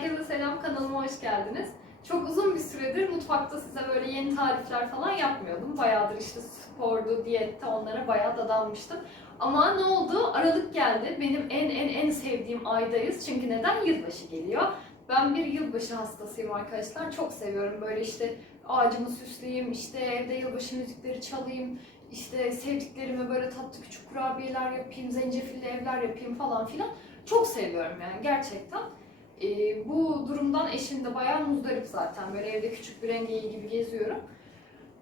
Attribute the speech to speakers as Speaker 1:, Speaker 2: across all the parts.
Speaker 1: Herkese selam, kanalıma hoş geldiniz. Çok uzun bir süredir mutfakta size böyle yeni tarifler falan yapmıyordum. Bayağıdır işte spordu, diyette onlara bayağı dadanmıştım. Ama ne oldu? Aralık geldi. Benim en en en sevdiğim aydayız. Çünkü neden? Yılbaşı geliyor. Ben bir yılbaşı hastasıyım arkadaşlar. Çok seviyorum böyle işte ağacımı süsleyeyim, işte evde yılbaşı müzikleri çalayım, işte sevdiklerime böyle tatlı küçük kurabiyeler yapayım, zencefilli evler yapayım falan filan. Çok seviyorum yani gerçekten. Ee, bu durumdan eşim de bayağı muzdarip zaten. Böyle evde küçük bir rengeyi gibi geziyorum.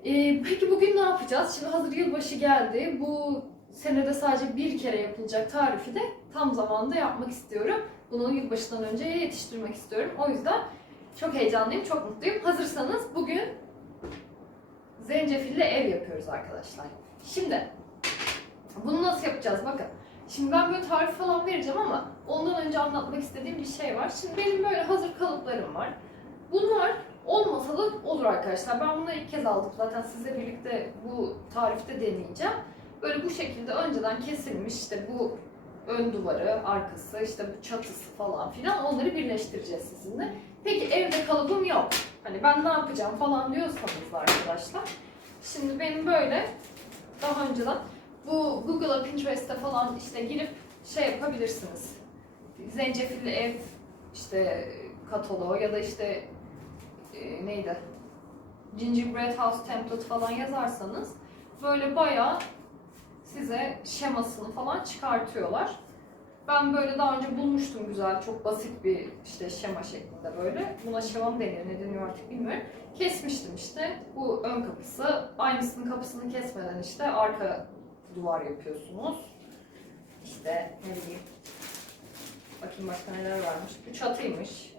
Speaker 1: Ee, peki bugün ne yapacağız? Şimdi hazır yılbaşı geldi. Bu senede sadece bir kere yapılacak tarifi de tam zamanda yapmak istiyorum. Bunu yılbaşından önce yetiştirmek istiyorum. O yüzden çok heyecanlıyım, çok mutluyum. Hazırsanız bugün zencefilli ev yapıyoruz arkadaşlar. Şimdi bunu nasıl yapacağız bakın. Şimdi ben böyle tarif falan vereceğim ama ondan önce anlatmak istediğim bir şey var. Şimdi benim böyle hazır kalıplarım var. Bunlar olmasa da olur arkadaşlar. Ben bunları ilk kez aldım. Zaten sizle birlikte bu tarifte deneyeceğim. Böyle bu şekilde önceden kesilmiş işte bu ön duvarı, arkası, işte bu çatısı falan filan onları birleştireceğiz sizinle. Peki evde kalıbım yok. Hani ben ne yapacağım falan diyorsanız da arkadaşlar. Şimdi benim böyle daha önceden bu Google'a, Pinterest'e falan işte girip şey yapabilirsiniz. Zencefilli ev işte kataloğu ya da işte e, neydi? Gingerbread House Template falan yazarsanız böyle bayağı size şemasını falan çıkartıyorlar. Ben böyle daha önce bulmuştum güzel, çok basit bir işte şema şeklinde böyle. Buna şema mı deniyor, ne deniyor artık bilmiyorum. Kesmiştim işte. Bu ön kapısı. Aynısının kapısını kesmeden işte arka duvar yapıyorsunuz. İşte ne bileyim. Bakayım başka neler varmış. Bu çatıymış.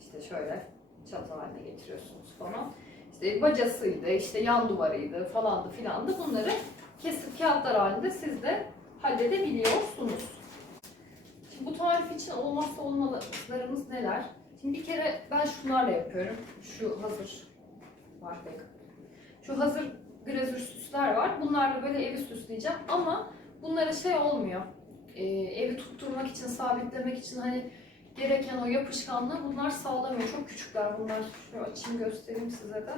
Speaker 1: İşte şöyle çatı haline getiriyorsunuz falan. İşte bacasıydı, işte yan duvarıydı falandı filandı. Bunları kesip kağıtlar halinde siz de halledebiliyorsunuz. Şimdi bu tarif için olmazsa olmazlarımız neler? Şimdi bir kere ben şunlarla yapıyorum. Şu hazır var bakın. Şu hazır glazür süsler var. Bunlarla böyle evi süsleyeceğim ama bunlara şey olmuyor. Ee, evi tutturmak için, sabitlemek için hani gereken o yapışkanlığı bunlar sağlamıyor. Çok küçükler bunlar. Şöyle açayım göstereyim size de.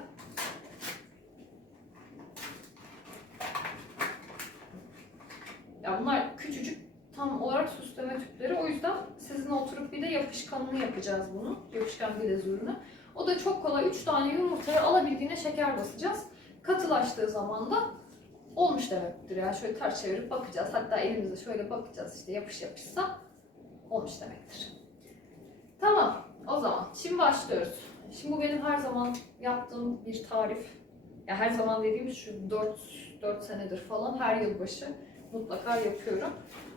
Speaker 1: Ya bunlar küçücük tam olarak süsleme tüpleri. O yüzden sizin oturup bir de yapışkanını yapacağız bunu. Yapışkan glazürünü. O da çok kolay. 3 tane yumurtaya alabildiğine şeker basacağız. Katılaştığı zaman da olmuş demektir. Yani şöyle ters çevirip bakacağız. Hatta elimizle şöyle bakacağız işte yapış yapışsa olmuş demektir. Tamam o zaman şimdi başlıyoruz. Şimdi bu benim her zaman yaptığım bir tarif. Ya her zaman dediğim şu 4 4 senedir falan her yılbaşı mutlaka yapıyorum.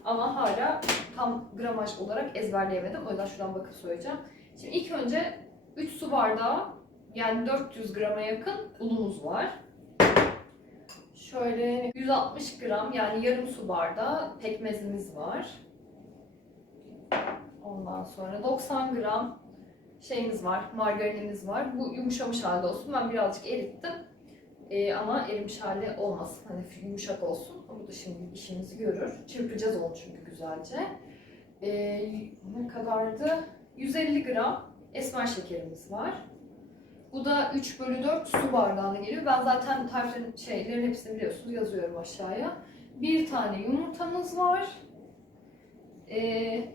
Speaker 1: Ama hala tam gramaj olarak ezberleyemedim. O yüzden şuradan bakıp söyleyeceğim. Şimdi ilk önce 3 su bardağı yani 400 grama yakın unumuz var. Şöyle 160 gram yani yarım su bardağı pekmezimiz var. Ondan sonra 90 gram şeyimiz var, margarinimiz var. Bu yumuşamış halde olsun. Ben birazcık erittim. Ee, ama erimiş hali olmasın. Hani yumuşak olsun. Bu da şimdi işimizi görür. Çırpacağız onu çünkü güzelce. Ee, ne kadardı? 150 gram esmer şekerimiz var. Bu da 3 bölü 4 su bardağına geliyor. Ben zaten tariflerin şeylerin hepsini biliyorsunuz yazıyorum aşağıya. Bir tane yumurtamız var. Ee,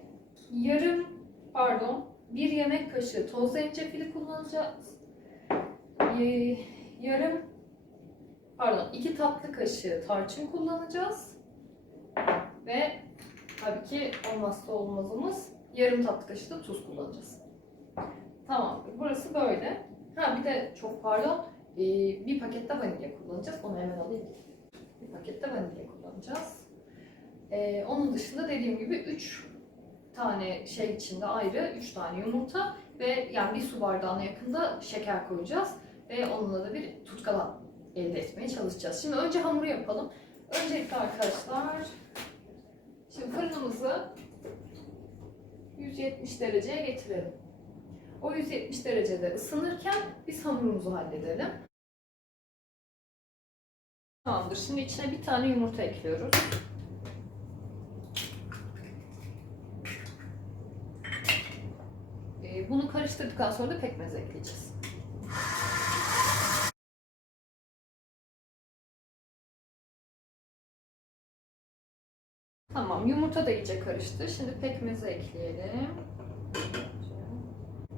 Speaker 1: yarım pardon bir yemek kaşığı toz zencefili kullanacağız. Ee, yarım pardon iki tatlı kaşığı tarçın kullanacağız. Ve tabii ki olmazsa olmazımız yarım tatlı kaşığı da tuz kullanacağız. Tamam burası böyle. Ha bir de çok pardon ee, bir pakette vanilya kullanacağız. Onu hemen alayım. Bir pakette vanilya kullanacağız. Onun dışında dediğim gibi 3 tane şey içinde ayrı 3 tane yumurta ve yani bir su bardağına yakında şeker koyacağız ve onunla da bir tutkalan elde etmeye çalışacağız. Şimdi önce hamuru yapalım. Öncelikle arkadaşlar şimdi fırınımızı 170 dereceye getirelim. O 170 derecede ısınırken biz hamurumuzu halledelim. Tamamdır. Şimdi içine bir tane yumurta ekliyoruz. Bunu karıştırdıktan sonra da pekmez ekleyeceğiz. Tamam, yumurta da iyice karıştı. Şimdi pekmezi ekleyelim.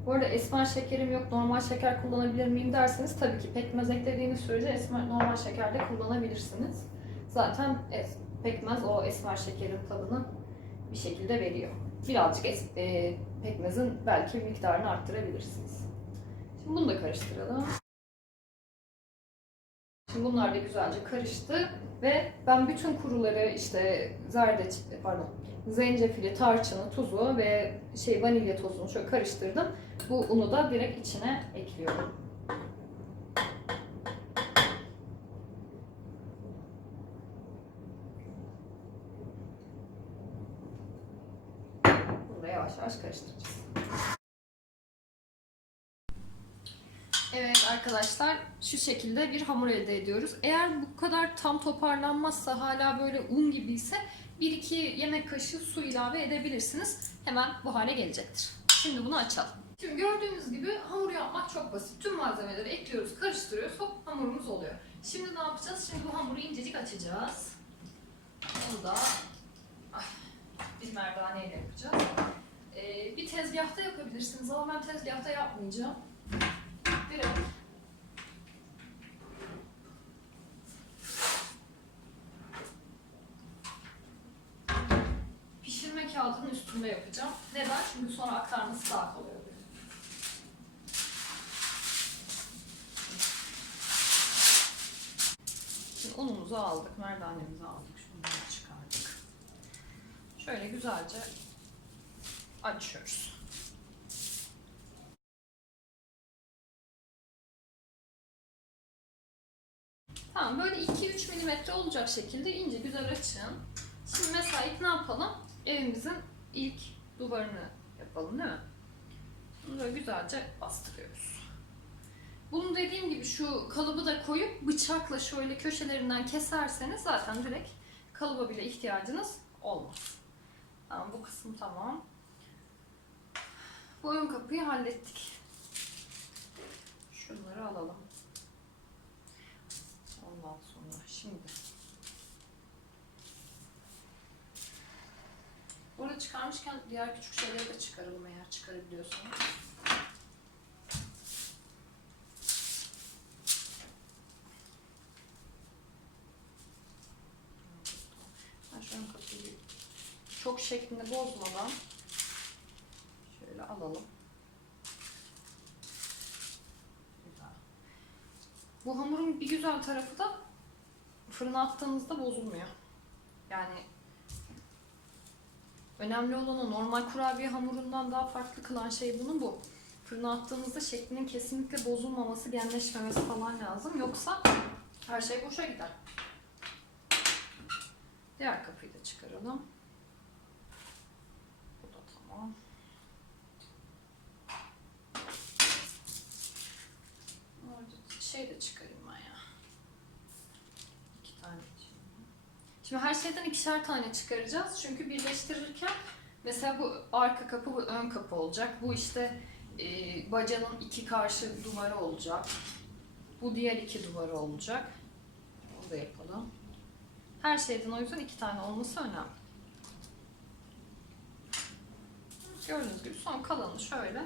Speaker 1: Bu arada esmer şekerim yok, normal şeker kullanabilir miyim derseniz tabii ki pekmez eklediğiniz sürece esmer, normal şeker de kullanabilirsiniz. Zaten es, pekmez o esmer şekerin tadını bir şekilde veriyor. Birazcık es, e, pekmezin belki miktarını arttırabilirsiniz. Şimdi bunu da karıştıralım. Şimdi bunlar da güzelce karıştı ve ben bütün kuruları işte zerdeç pardon zencefili, tarçını, tuzu ve şey vanilya tozunu şöyle karıştırdım. Bu unu da direkt içine ekliyorum. Bunu da yavaş yavaş karıştıracağız. Evet arkadaşlar şu şekilde bir hamur elde ediyoruz. Eğer bu kadar tam toparlanmazsa hala böyle un gibi ise 1-2 yemek kaşığı su ilave edebilirsiniz. Hemen bu hale gelecektir. Şimdi bunu açalım. Şimdi gördüğünüz gibi hamur yapmak çok basit. Tüm malzemeleri ekliyoruz, karıştırıyoruz. Hop hamurumuz oluyor. Şimdi ne yapacağız? Şimdi bu hamuru incecik açacağız. Onu da ay, bir merdaneyle yapacağız. Ee, bir tezgahta yapabilirsiniz ama ben tezgahta yapmayacağım. Direkt yapacağım. Neden? Çünkü sonra aktarması daha kolay oluyor. Şimdi unumuzu aldık, merdanemizi aldık, şunları çıkardık. Şöyle güzelce açıyoruz. Tamam böyle 2-3 milimetre olacak şekilde ince güzel açın. Şimdi mesela ne yapalım? Evimizin ilk duvarını yapalım değil mi? Bunu böyle güzelce bastırıyoruz. Bunu dediğim gibi şu kalıbı da koyup bıçakla şöyle köşelerinden keserseniz zaten direkt kalıba bile ihtiyacınız olmaz. Tamam bu kısım tamam. Ön kapıyı hallettik. Şunları alalım. Ondan sonra şimdi. Burada çıkarmışken diğer küçük şeyleri de çıkaralım eğer çıkarabiliyorsanız. Ben şu ön çok şeklini bozmadan şöyle alalım. Bu hamurun bir güzel tarafı da fırına attığınızda bozulmuyor. Yani önemli olan o normal kurabiye hamurundan daha farklı kılan şey bunun bu. Fırına attığınızda şeklinin kesinlikle bozulmaması, genleşmemesi falan lazım. Yoksa her şey boşa gider. Diğer kapıyı da çıkaralım. Bu da tamam. Orada şey de çıkarayım ben ya. İki tane için. Şimdi her şeyden ikişer tane çıkaracağız. Çünkü birleştirirken mesela bu arka kapı, bu ön kapı olacak. Bu işte e, bacanın iki karşı duvarı olacak. Bu diğer iki duvarı olacak. Onu da yapalım. Her şeyden o yüzden iki tane olması önemli. Gördüğünüz gibi son kalanı şöyle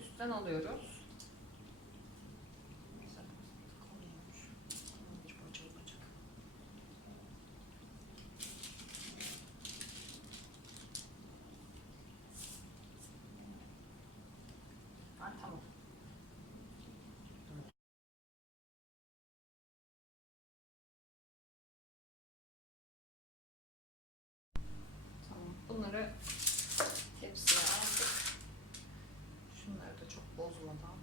Speaker 1: üstten alıyoruz. Ha, tamam. Tamam. Bunları tepsiye aldık. Şunları da çok bozmadan.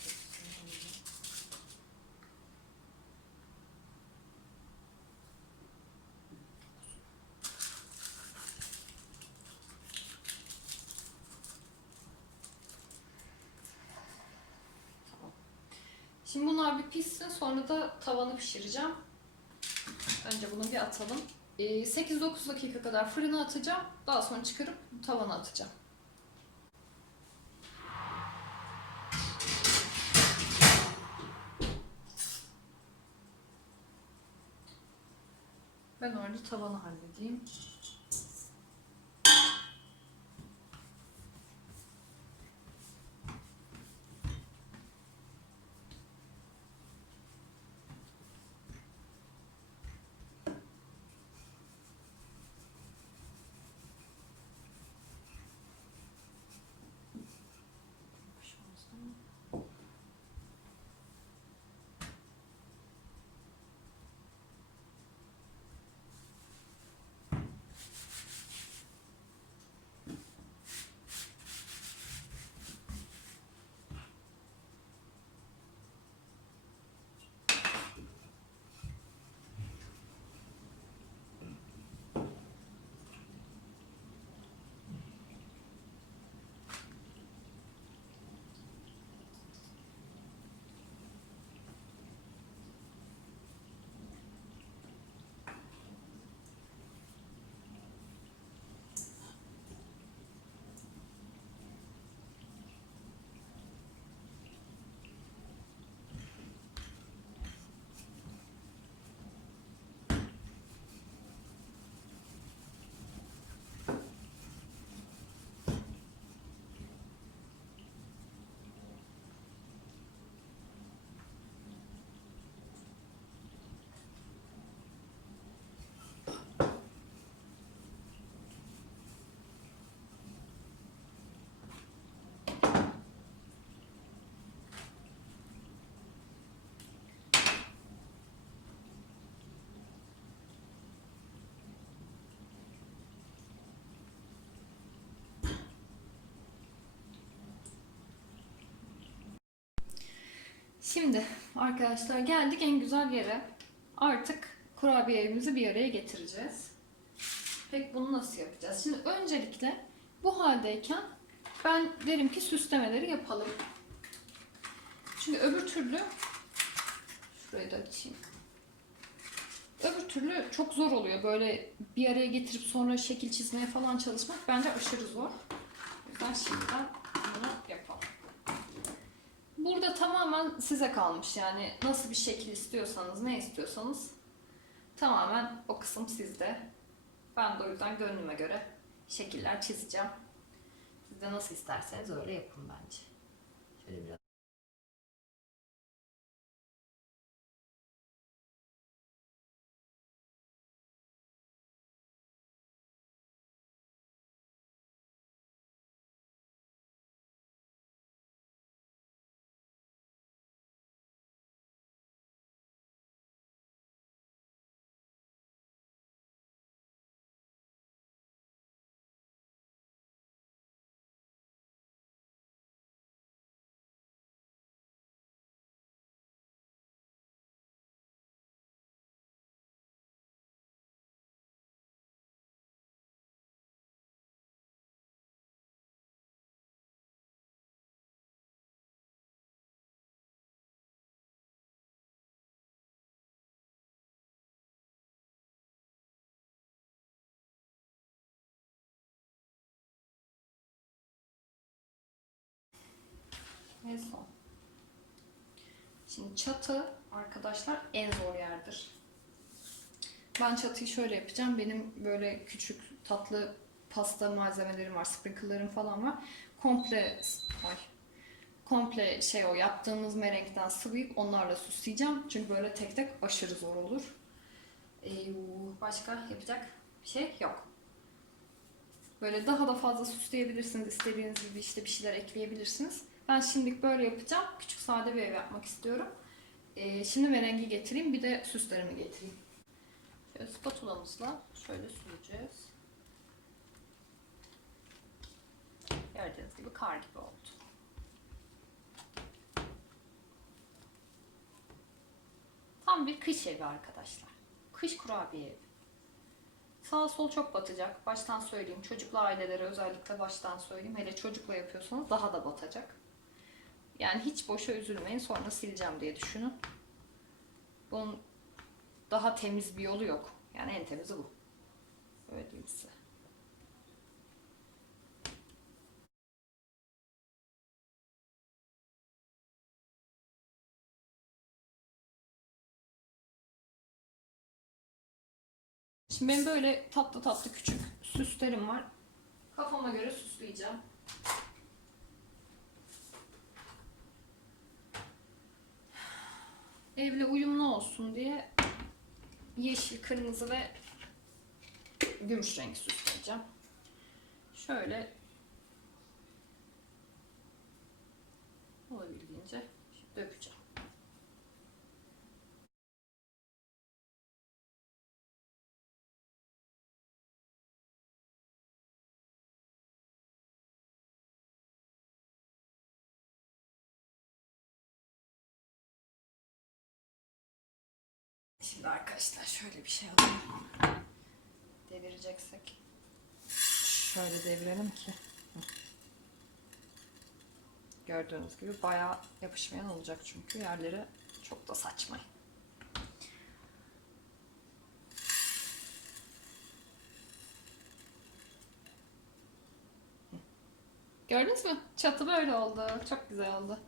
Speaker 1: Şöyle tepsiye alalım. Tamam. Şimdi bunlar bir pişsin sonra da tavanı pişireceğim. Önce bunu bir atalım. Ee, 8-9 dakika kadar fırına atacağım. Daha sonra çıkarıp tavana atacağım. Ben orada tavanı halledeyim. Şimdi arkadaşlar geldik en güzel yere. Artık kurabiyelerimizi bir araya getireceğiz. Peki bunu nasıl yapacağız? Şimdi öncelikle bu haldeyken ben derim ki süslemeleri yapalım. Çünkü öbür türlü şurayı da açayım. Öbür türlü çok zor oluyor. Böyle bir araya getirip sonra şekil çizmeye falan çalışmak bence aşırı zor. O yüzden şimdiden. Burada tamamen size kalmış yani nasıl bir şekil istiyorsanız, ne istiyorsanız tamamen o kısım sizde. Ben de o yüzden gönlüme göre şekiller çizeceğim. Siz de nasıl isterseniz öyle yapın bence. Şöyle biraz. En son. Şimdi çatı arkadaşlar en zor yerdir. Ben çatıyı şöyle yapacağım. Benim böyle küçük tatlı pasta malzemelerim var, sprinkle'larım falan var. Komple ay, komple şey o yaptığımız merenkten sıvayıp onlarla süsleyeceğim. Çünkü böyle tek tek aşırı zor olur. Başka yapacak bir şey yok. Böyle daha da fazla süsleyebilirsiniz. İstediğiniz gibi işte bir şeyler ekleyebilirsiniz. Ben şimdilik böyle yapacağım. Küçük sade bir ev yapmak istiyorum. Ee, şimdi merengi getireyim. Bir de süslerimi getireyim. Şöyle spatulamızla şöyle süreceğiz. Gördüğünüz gibi kar gibi oldu. Tam bir kış evi arkadaşlar. Kış kurabiye evi. Sağ sol çok batacak. Baştan söyleyeyim. Çocuklu ailelere özellikle baştan söyleyeyim. Hele çocukla yapıyorsanız daha da batacak. Yani hiç boşa üzülmeyin. Sonra sileceğim diye düşünün. Bunun daha temiz bir yolu yok. Yani en temizi bu. Öyle diyeyim size. Şimdi benim böyle tatlı tatlı küçük süslerim var. Kafama göre süsleyeceğim. Evle uyumlu olsun diye yeşil, kırmızı ve gümüş renk süsleyeceğim. Şöyle olabildiğince arkadaşlar şöyle bir şey alalım. Devireceksek şöyle devirelim ki. Gördüğünüz gibi bayağı yapışmayan olacak çünkü yerleri çok da saçma. Hı. Gördünüz mü? Çatı böyle oldu. Çok güzel oldu.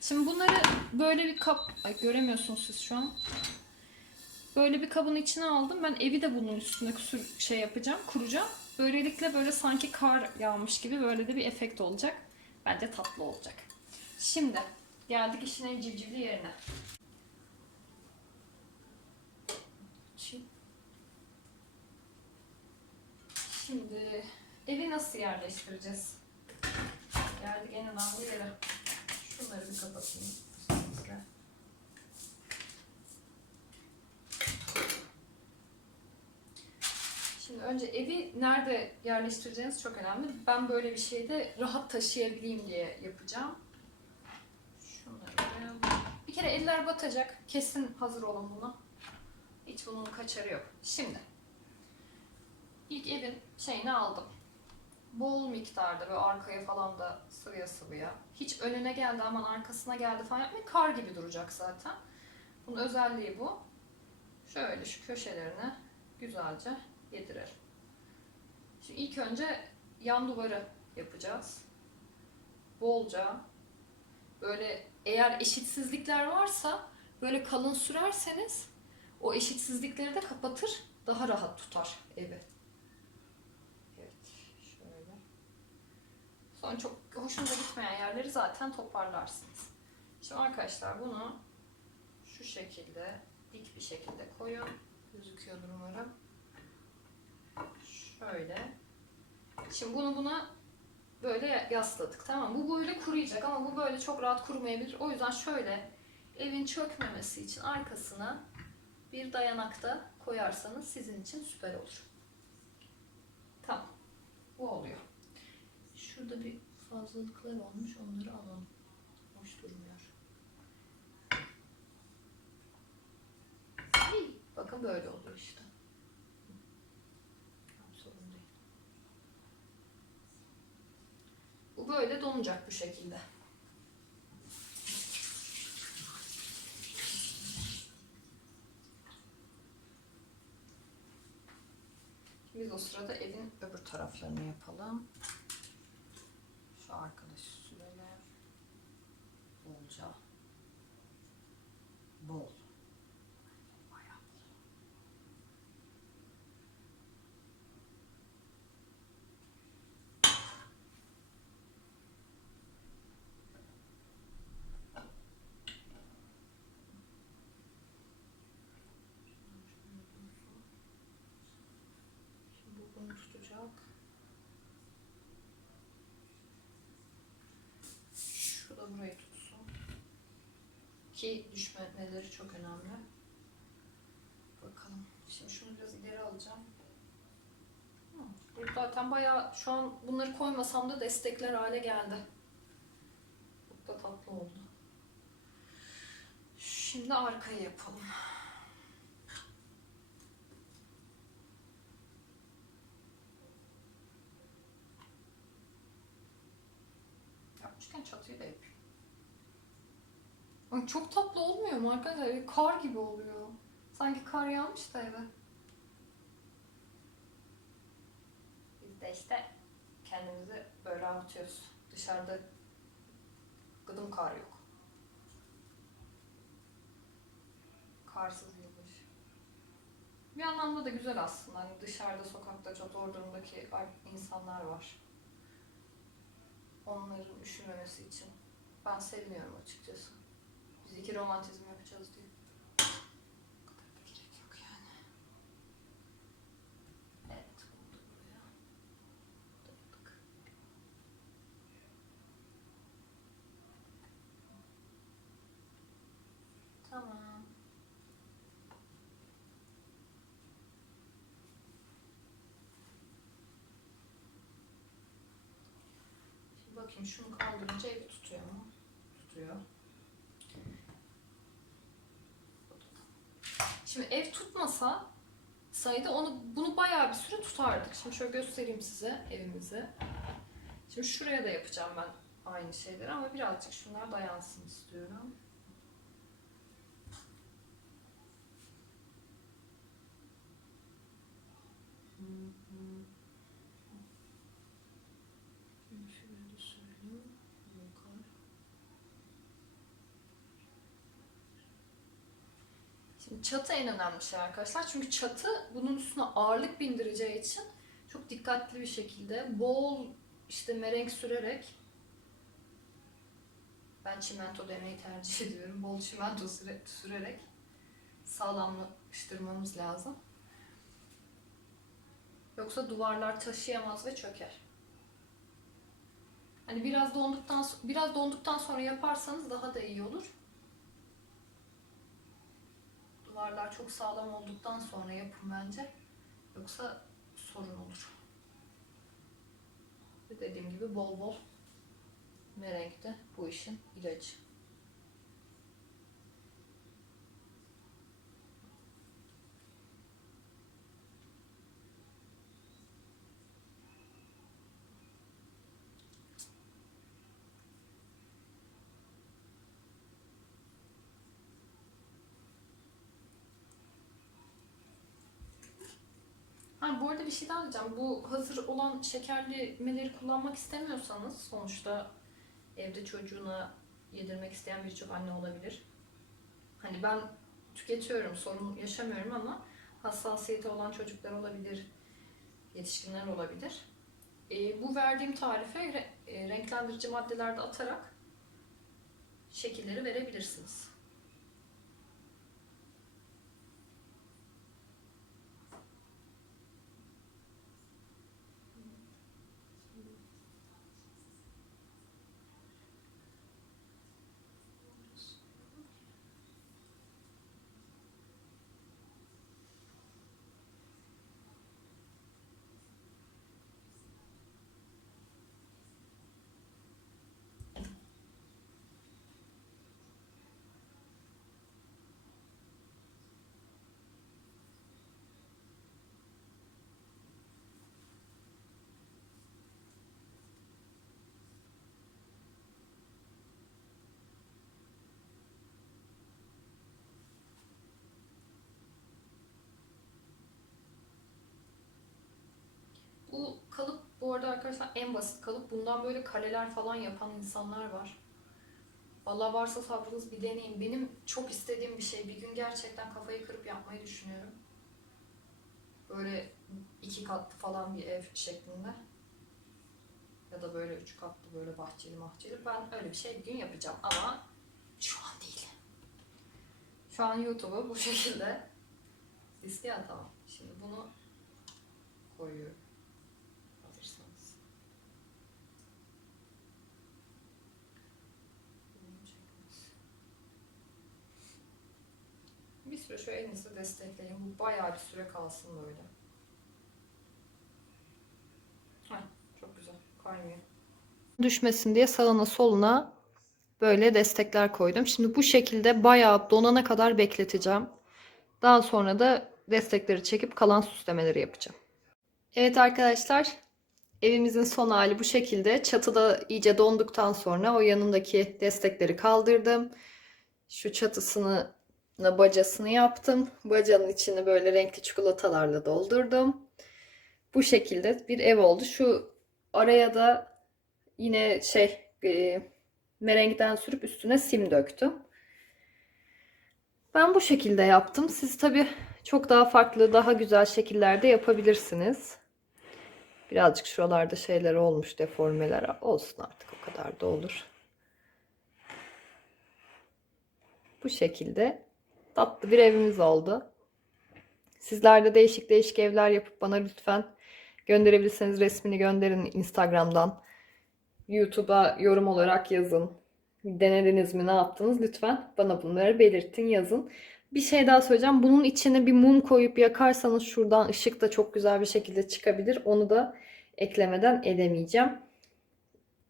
Speaker 1: Şimdi bunları böyle bir kap... Ay göremiyorsunuz siz şu an. Böyle bir kabın içine aldım. Ben evi de bunun üstüne sür şey yapacağım, kuracağım. Böylelikle böyle sanki kar yağmış gibi böyle de bir efekt olacak. Bence tatlı olacak. Şimdi geldik işin en civcivli yerine. Şimdi- evi nasıl yerleştireceğiz? Geldik en önemli yere. Şunları bir kapatayım. Sizle. Şimdi önce evi nerede yerleştireceğiniz çok önemli. Ben böyle bir şeyde rahat taşıyabileyim diye yapacağım. Şunları. Bir kere eller batacak. Kesin hazır olun buna. Hiç bunun kaçarı yok. Şimdi ilk evin şeyini aldım. Bol miktarda böyle arkaya falan da sıvıya sıvıya. Hiç önüne geldi aman arkasına geldi falan yapmayın. Kar gibi duracak zaten. Bunun özelliği bu. Şöyle şu köşelerine güzelce yedirelim. Şimdi ilk önce yan duvarı yapacağız. Bolca böyle eğer eşitsizlikler varsa böyle kalın sürerseniz o eşitsizlikleri de kapatır, daha rahat tutar evi. Evet, şöyle. Sonra çok hoşunuza gitmeyen yerleri zaten toparlarsınız. Şimdi arkadaşlar bunu şu şekilde dik bir şekilde koyun. Gözüküyordur umarım. Şöyle. Şimdi bunu buna böyle yasladık tamam? Bu böyle kuruyacak ama bu böyle çok rahat kurumayabilir. O yüzden şöyle evin çökmemesi için arkasına bir dayanakta koyarsanız sizin için süper olur. Tamam. Bu oluyor. Şurada bir fazlalıklar olmuş. Onları alalım. Hoş durmuyor. Bakın böyle oluyor işte. Tamam, sorun değil. Bu böyle donacak bu şekilde. Biz o sırada evin öbür taraflarını yapalım. Şu arkadaşı sürelim. Bolca. Bol. Bayağı bol. Şimdi bu bunu tutacak. Şu da burayı tutsun. Ki düşmemeleri çok önemli. Bakalım. Şimdi şunu biraz ileri alacağım. Bu zaten bayağı şu an bunları koymasam da destekler hale geldi. Çok da tatlı oldu. Şimdi arkayı yapalım. Yapmışken çatıyı da yapayım. Çok tatlı olmuyor mu arkadaşlar? Kar gibi oluyor. Sanki kar yağmış da eve. de işte kendimizi böyle avutuyoruz. Dışarıda gıdım kar yok. Karsız yılbaşı. Bir anlamda da güzel aslında. Hani dışarıda sokakta çok zor durumdaki insanlar var. Onların üşümemesi için. Ben seviniyorum açıkçası. Biz iki romantizm yapacağız. Dayadık. Tamam. Bakayım şunu kaldırınca evi tutuyor mu? Tutuyor. Şimdi ev tutmasa sayıda onu bunu bayağı bir süre tutardık. Şimdi şöyle göstereyim size evimizi. Şimdi şuraya da yapacağım ben aynı şeyleri ama birazcık şunlar dayansın istiyorum. Şimdi şöyle de söyleyeyim. Yukarı. Çatı en önemli şey arkadaşlar. Çünkü çatı bunun üstüne ağırlık bindireceği için çok dikkatli bir şekilde bol işte merenk sürerek ben çimento demeyi tercih ediyorum. Bol çimento süre- sürerek sağlamlaştırmamız lazım. Yoksa duvarlar taşıyamaz ve çöker. Hani biraz donduktan biraz donduktan sonra yaparsanız daha da iyi olur. Duvarlar çok sağlam olduktan sonra yapın bence. Yoksa sorun olur. Dediğim gibi bol bol merenkte bu işin ilacı. Ha, bu arada bir şey daha diyeceğim. Bu hazır olan şekerlemeleri kullanmak istemiyorsanız sonuçta evde çocuğuna yedirmek isteyen birçok anne olabilir. Hani ben tüketiyorum, sorun yaşamıyorum ama hassasiyeti olan çocuklar olabilir, yetişkinler olabilir. E, bu verdiğim tarife re- e, renklendirici maddeler de atarak şekilleri verebilirsiniz. Bu kalıp bu arada arkadaşlar en basit kalıp. Bundan böyle kaleler falan yapan insanlar var. Vallahi varsa sabrınız bir deneyin. Benim çok istediğim bir şey. Bir gün gerçekten kafayı kırıp yapmayı düşünüyorum. Böyle iki katlı falan bir ev şeklinde. Ya da böyle üç katlı böyle bahçeli mahçeli. Ben öyle bir şey bir gün yapacağım ama şu an değil. Şu an YouTube'u bu şekilde riske atamam. Şimdi bunu koyuyorum. Hazırsanız. Bir süre şu elinizi destekleyin. Bu bayağı bir süre kalsın böyle. Heh, çok güzel. Kaymıyor. Düşmesin diye sağına soluna böyle destekler koydum. Şimdi bu şekilde bayağı donana kadar bekleteceğim. Daha sonra da destekleri çekip kalan süslemeleri yapacağım. Evet arkadaşlar, evimizin son hali bu şekilde. Çatıda iyice donduktan sonra o yanındaki destekleri kaldırdım. Şu çatısını, bacasını yaptım. Bacanın içini böyle renkli çikolatalarla doldurdum. Bu şekilde bir ev oldu. Şu araya da yine şey e, merengden sürüp üstüne sim döktüm. Ben bu şekilde yaptım. Siz tabii çok daha farklı, daha güzel şekillerde yapabilirsiniz. Birazcık şuralarda şeyler olmuş, deformeler olsun artık o kadar da olur. Bu şekilde tatlı bir evimiz oldu. Sizler de değişik değişik evler yapıp bana lütfen gönderebilirseniz resmini gönderin Instagram'dan. YouTube'a yorum olarak yazın. Denediniz mi, ne yaptınız? Lütfen bana bunları belirtin, yazın. Bir şey daha söyleyeceğim. Bunun içine bir mum koyup yakarsanız şuradan ışık da çok güzel bir şekilde çıkabilir. Onu da eklemeden edemeyeceğim.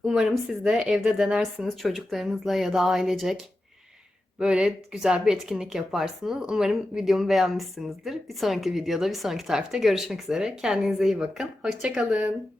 Speaker 1: Umarım siz de evde denersiniz çocuklarınızla ya da ailecek. Böyle güzel bir etkinlik yaparsınız. Umarım videomu beğenmişsinizdir. Bir sonraki videoda, bir sonraki tarifte görüşmek üzere. Kendinize iyi bakın. Hoşçakalın.